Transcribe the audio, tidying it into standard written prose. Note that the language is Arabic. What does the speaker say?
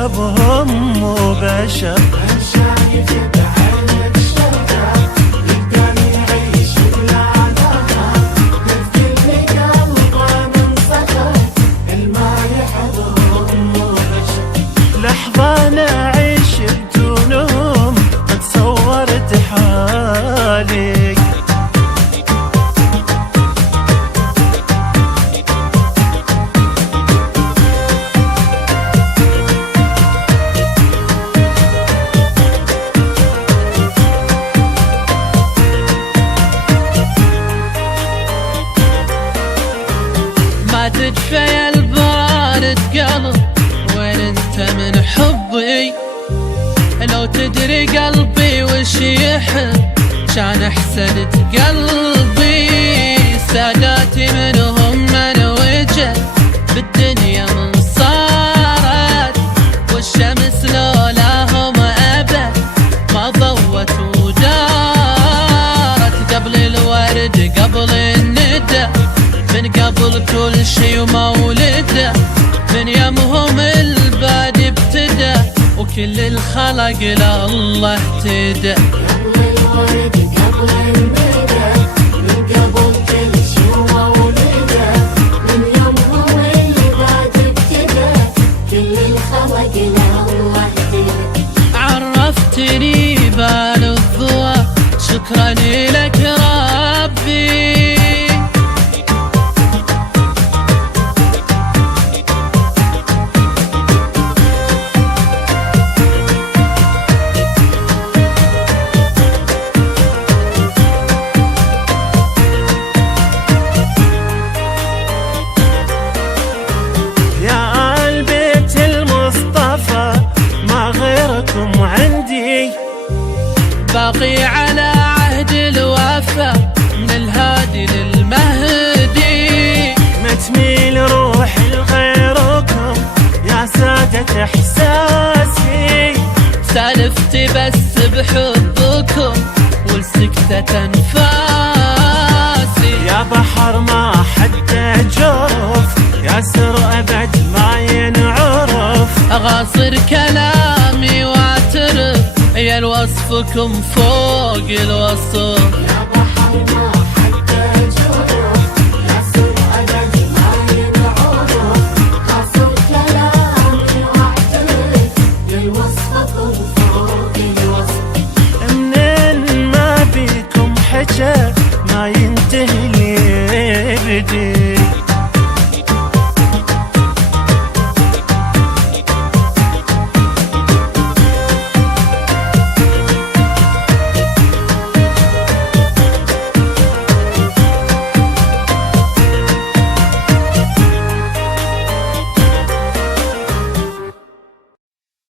يحبهم مو بشر. شايف بعينك شوقه يقدر يعيش بلا نظر، مثل قلبه من صخر الما يحبهم مو بشر. لحظة أنا أعيش بدونهم قد صورت حالي. ما تدفى البارد قلب وين انت من حبي، لو تدري قلبي وش يحب كان احسنت قلبي. ساداتي منهم من وجد بالدنيا من صارت، والشمس لولاهم ابد ما ضوت ودارت. قبل الورد قبل الندى من قبل كل شي ومولده، من يمهم البادي ابتدى وكل الخلق لله اهتدى. قبل الورد قبل الندى من قبل كل شي ومولده، من يومهم البادي ابتدى كل الخلق لله اهتدى. عرفتني بالضوى شكرا لك ربي. عندي باقي على عهد الوفا من الهادي للمهدي، ما تميل روحي لغيركم يا سادة احساسي. سالفتي بس بحبكم والسكتة انفاسي. يا بحر ما حد جرف يا سر ابد ما ينعرف. اغاصر كلامي واعترف يا الوصفكم فوق الوصف. يا بحر ما